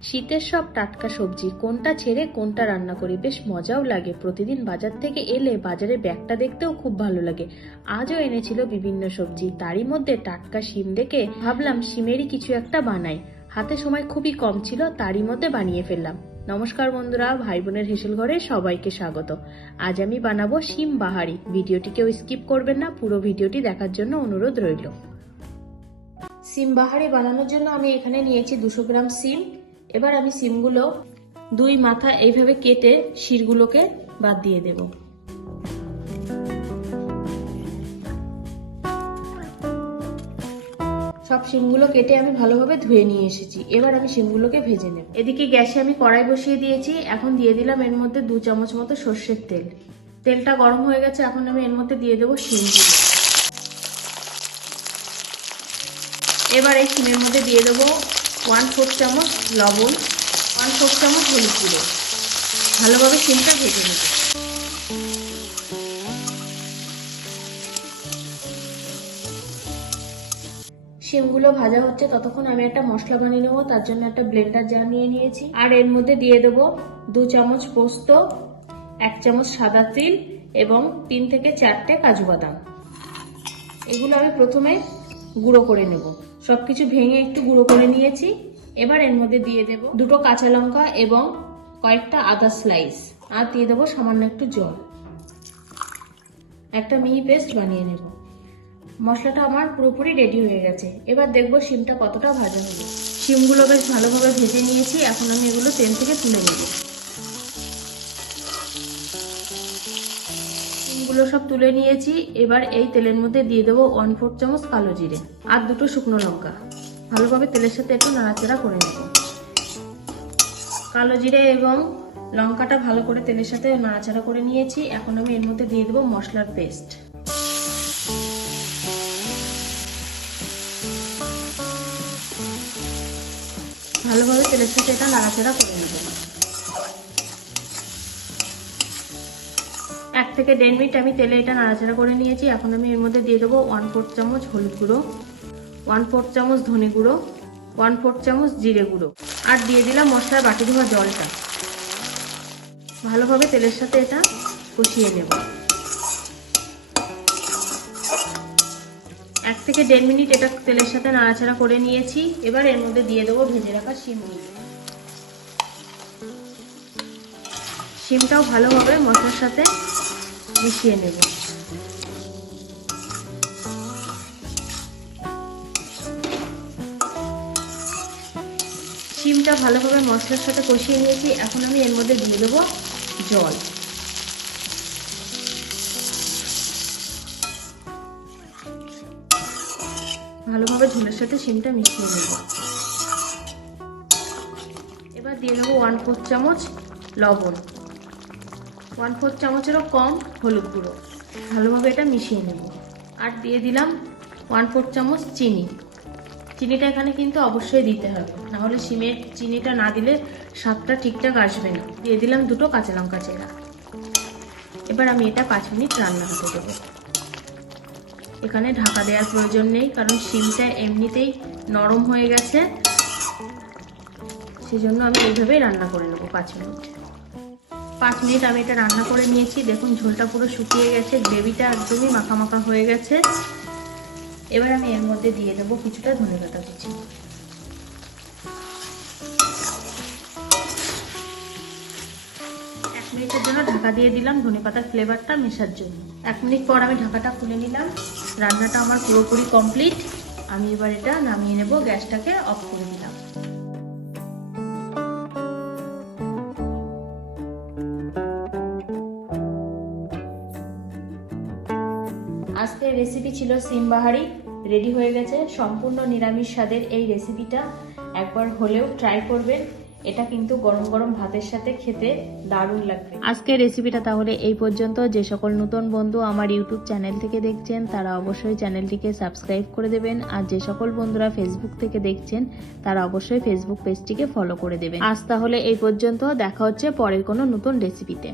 শীতের সব টাটকা সবজি, কোনটা ছেড়ে কোনটা রান্না করি, বেশ মজাও লাগে। প্রতিদিন বাজার থেকে এলে বাজারে ব্যাগটা দেখতেও খুব ভালো লাগে। আজও এনেছিল বিভিন্ন সবজি, তারই মধ্যে টাটকা শিম দেখে ভাবলাম শিমেরই কিছু একটা বানাই। হাতে সময় খুবই কম ছিল, তারই মধ্যে বানিয়ে ফেললাম। নমস্কার বন্ধুরা ভাই বোনের হেসেল ঘরে সবাইকে স্বাগত। আজ আমি বানাবো শিম বাহারি। ভিডিওটি কেউ স্কিপ করবেন না, পুরো ভিডিওটি দেখার জন্য অনুরোধ রইল। সিম বাহারি বানানোর জন্য আমি এখানে নিয়েছি দুশো গ্রাম সিম এবার আমি সিমগুলো দুই মাথা এইভাবে কেটে শিরগুলোকে বাদ দিয়ে দেব। সব শিমগুলো কেটে আমি ভালোভাবে ধুয়ে নিয়ে এসেছি। এবার আমি শিমগুলোকে ভেজে নেব। এদিকে গ্যাসে আমি কড়াই বসিয়ে দিয়েছি। এখন দিয়ে দিলাম এর মধ্যে দু চামচ মতো সর্ষের তেল। তেলটা গরম হয়ে গেছে, এখন আমি এর মধ্যে দিয়ে দেবো শিমগুলো। এবার এই শিমের মধ্যে দিয়ে দেবো ওয়ান ফোর চামচ লবণ, ওয়ান ফোর চামচ হলুদ গুঁড়ো। ভালোভাবে শিমটা ভেজে নেব শিমগুলো ভাজা হচ্ছে, ততক্ষণ আমি একটা মশলা বানিয়ে নেব, তার জন্য একটা ব্লেন্ডার জার নিয়ে নিয়েছি। আর এর মধ্যে দিয়ে দেবো দু চামচ পোস্ত, এক চামচ সাদা তিল এবং তিন থেকে চারটে কাজু বাদাম। এগুলো আমি প্রথমে গুঁড়ো করে নেব। সব কিছু ভেঙে একটু গুঁড়ো করে নিয়েছি। এবার এর মধ্যে দিয়ে দেব দুটো কাঁচা লঙ্কা এবং কয়েকটা আদা স্লাইস আর দিয়ে দেবো সামান্য একটু জল। একটা মিহি পেস্ট বানিয়ে নেব। মশলাটা আমার পুরোপুরি রেডি হয়ে গেছে। এবার দেখব শিমটা কতটা ভাজা হবে শিমগুলো বেশ ভালোভাবে ভেজে নিয়েছি। এখন আমি এগুলো তেল থেকে তুলে নেব। শিমগুলো সব তুলে নিয়েছি। এবার এই তেলের মধ্যে দিয়ে দেবো ওয়ান ফোর চামচ কালো জিরে আর দুটো শুকনো লঙ্কা। ভালোভাবে তেলের সাথে একটু নাড়াচাড়া করে নেব। কালো জিরে এবং লঙ্কাটা ভালো করে তেলের সাথে নাড়াচাড়া করে নিয়েছি। এখন আমি এর মধ্যে দিয়ে দেবো মশলার পেস্ট। ভালোভাবে তেলের সাথে এটা নাড়াচাড়া করে নেব এক থেকে দেড় মিনিট আমি তেলে এটা নাড়াচাড়া করে নিয়েছি। এখন আমি এর মধ্যে দিয়ে দেবো ওয়ান ফোর চামচ হলুদ গুঁড়ো, ওয়ান ফোর চামচ ধনে গুঁড়ো, ওয়ান ফোর চামচ জিরে গুঁড়ো আর দিয়ে দিলাম মশলার বাটি ধোয়া জলটা। ভালোভাবে তেলের সাথে এটা কষিয়ে নেব। এক থেকে দেড় মিনিট এটা তেলের সাথে নাড়াচাড়া করে নিয়েছি। এবার এর মধ্যে দিয়ে দেবো ভেজে রাখা শিমগুলো শিমটাও ভালোভাবে মশলার সাথে মিশিয়ে নেব। শিমটা ভালোভাবে মশলার সাথে কষিয়ে নিয়েছি। এখন আমি এর মধ্যে দিয়ে দেবো জল। ভালোভাবে ঝোলের সাথে শিমটা মিশিয়ে নেব। এবার দিয়ে দেবো ওয়ান ফোর চামচ লবণ। ওয়ান ফোর চামচেরও কম হলুদ গুঁড়ো। ভালোভাবে এটা মিশিয়ে নেব। আর দিয়ে দিলাম ওয়ান ফোর চামচ চিনি। চিনিটা এখানে কিন্তু অবশ্যই দিতে হবে। নাহলে সিমের চিনিটা না দিলে স্বাদটা ঠিকঠাক আসবে না। দিয়ে দিলাম দুটো কাঁচা লঙ্কা চেরা। এবার আমি এটা পাঁচ মিনিট রান্না হতে দেবো। এখানে ঢাকা দেওয়ার প্রয়োজন নেই, কারণ শিমটা এমনিতেই নরম হয়ে গেছে। সেজন্য আমি এইভাবেই রান্না করে নেব পাঁচ মিনিট। পাঁচ মিনিট আমি এটা রান্না করে নিয়েছি। দেখুন, ঝোলটা পুরো শুকিয়ে গেছে, গ্রেভিটা একদমই মাখা মাখা হয়ে গেছে। এবার আমি এর মধ্যে দিয়ে দেবো কিছুটা ধনে পাতা কুচি। এক মিনিটের জন্য ঢাকা দিয়ে দিলাম ধনে পাতার ফ্লেভারটা মেশার জন্য। এক মিনিট পর আমি ঢাকাটা খুলে নিলাম। রান্নাটা আমার পুরোপুরি কমপ্লিট আমি এবার এটা নামিয়ে নেব, গ্যাসটাকে অফ করে দিলাম। আজকের রেসিপি ছিল সিম বাহারি রেডি হয়ে গেছে। সম্পূর্ণ নিরামিষ স্বাদের এই রেসিপিটা একবার হলেও ট্রাই করবেন। এটা কিন্তু গরম গরম ভাতের সাথে খেতে দারুণ লাগবে। আজকের রেসিপিটা তাহলে এই পর্যন্ত। যে সকল নতুন বন্ধু আমার ইউটিউব চ্যানেল থেকে দেখছেন, তারা অবশ্যই চ্যানেলটিকে সাবস্ক্রাইব করে দেবেন। আর যে সকল বন্ধুরা ফেসবুক থেকে দেখছেন, তারা অবশ্যই ফেসবুক পেজটিকে ফলো করে দেবেন। আজ তাহলে এই পর্যন্ত। দেখা হচ্ছে পরের কোনো নতুন রেসিপিতে